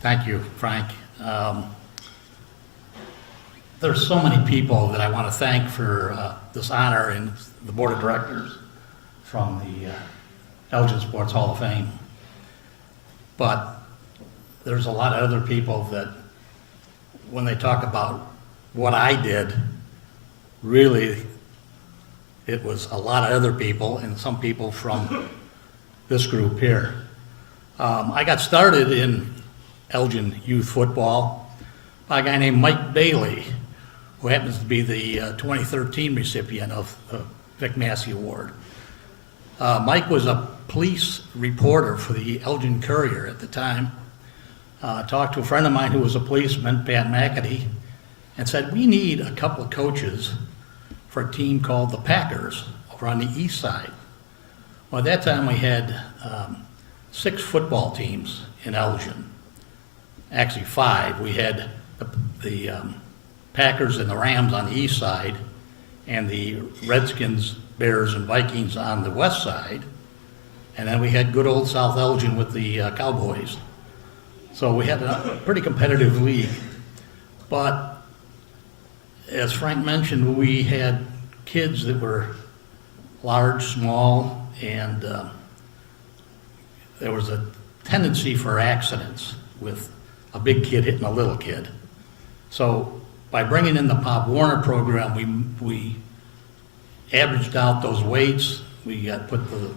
Thank you, Frank. There's so many people that I want to thank for this honor and the Board of Directors from the Elgin Sports Hall of Fame. But there's a lot of other people that, when they talk about what I did, really it was a lot of other people and some people from this group here. I got started in Elgin youth football by a guy named Mike Bailey, who happens to be the 2013 recipient of the Victor Masi Award. Mike was a police reporter for the Elgin Courier at the time. Talked to a friend of mine who was a policeman, Pat McAtee, and said, we need a couple of coaches for a team called the Packers over on the east side. Well, at that time we had 6 football teams in Elgin. Actually 5. We had the Packers and the Rams on the east side, and the Redskins, Bears, and Vikings on the west side. And then we had good old South Elgin with the Cowboys. So we had a pretty competitive league. But as Frank mentioned, we had kids that were large, small, and there was a tendency for accidents with a big kid hitting a little kid. So by bringing in the Pop Warner program, we averaged out those weights. We put the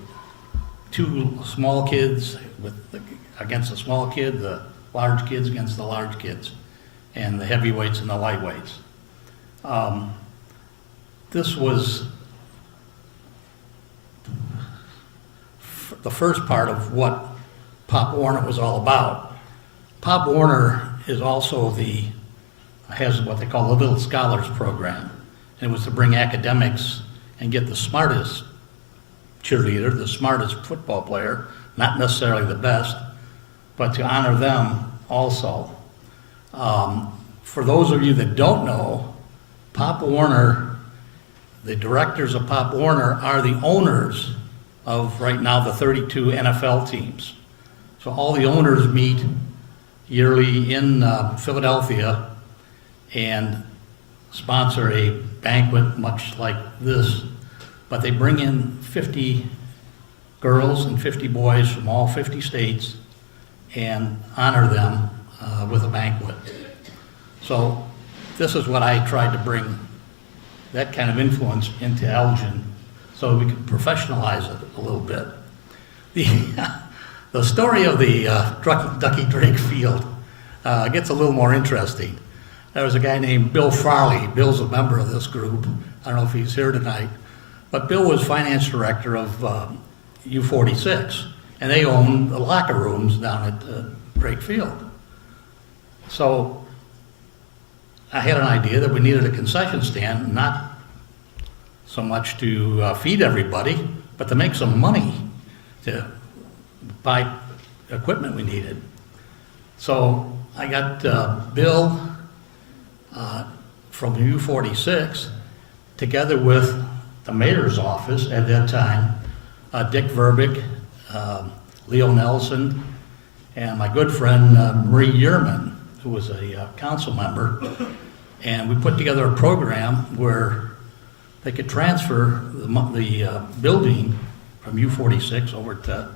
2 small kids against the small kid, the large kids against the large kids, and the heavyweights and the lightweights. This was the first part of what Pop Warner was all about. Pop Warner is also has what they call the Little Scholars Program. And it was to bring academics and get the smartest cheerleader, the smartest football player, not necessarily the best, but to honor them also. For those of you that don't know, Pop Warner, the directors of Pop Warner are the owners of, right now, the 32 NFL teams. So all the owners meet yearly in Philadelphia and sponsor a banquet much like this, but they bring in 50 girls and 50 boys from all 50 states and honor them with a banquet. So this is what I tried to bring, that kind of influence into Elgin so we could professionalize it a little bit. The story of the Ducky Drake Field gets a little more interesting. There was a guy named Bill Farley. Bill's a member of this group. I don't know if he's here tonight, but Bill was finance director of U46, and they owned the locker rooms down at Drake Field. So I had an idea that we needed a concession stand, not so much to feed everybody, but to make some money to buy equipment we needed. So I got Bill from U46 together with the mayor's office at that time, Dick Verbeek, Leo Nelson, and my good friend Marie Yearman, who was a council member. And we put together a program where they could transfer the building from U46 over to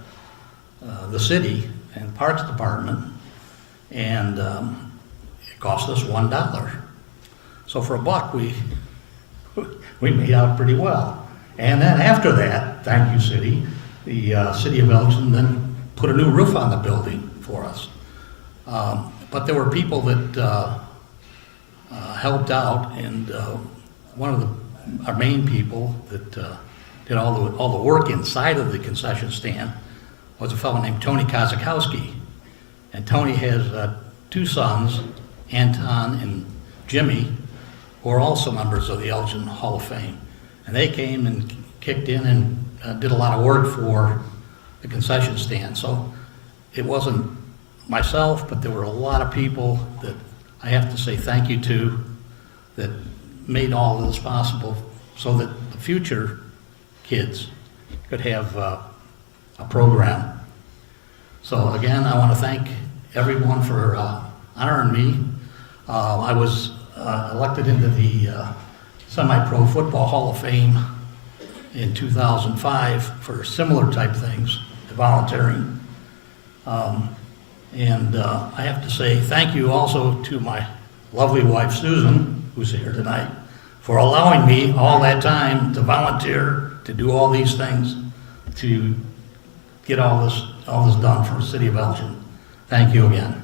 the city and Parks Department, and it cost us $1. So for $1, we made out pretty well. And then after that, thank you, city, the city of Elgin then put a new roof on the building for us. But there were people that helped out, and one of our main people that did all the work inside of the concession stand was a fellow named Tony Kozakowski. And Tony has 2 sons, Anton and Jimmy, who are also members of the Elgin Hall of Fame. And they came and kicked in and did a lot of work for the concession stand. So it wasn't myself, but there were a lot of people that I have to say thank you to that made all of this possible so that the future kids could have a program. So again, I want to thank everyone for honoring me. I was elected into the Semi-Pro Football Hall of Fame in 2005 for similar type things, volunteering. I have to say thank you also to my lovely wife Susan, who's here tonight, for allowing me all that time to volunteer, to do all these things, to get all this done for the city of Elgin. Thank you again.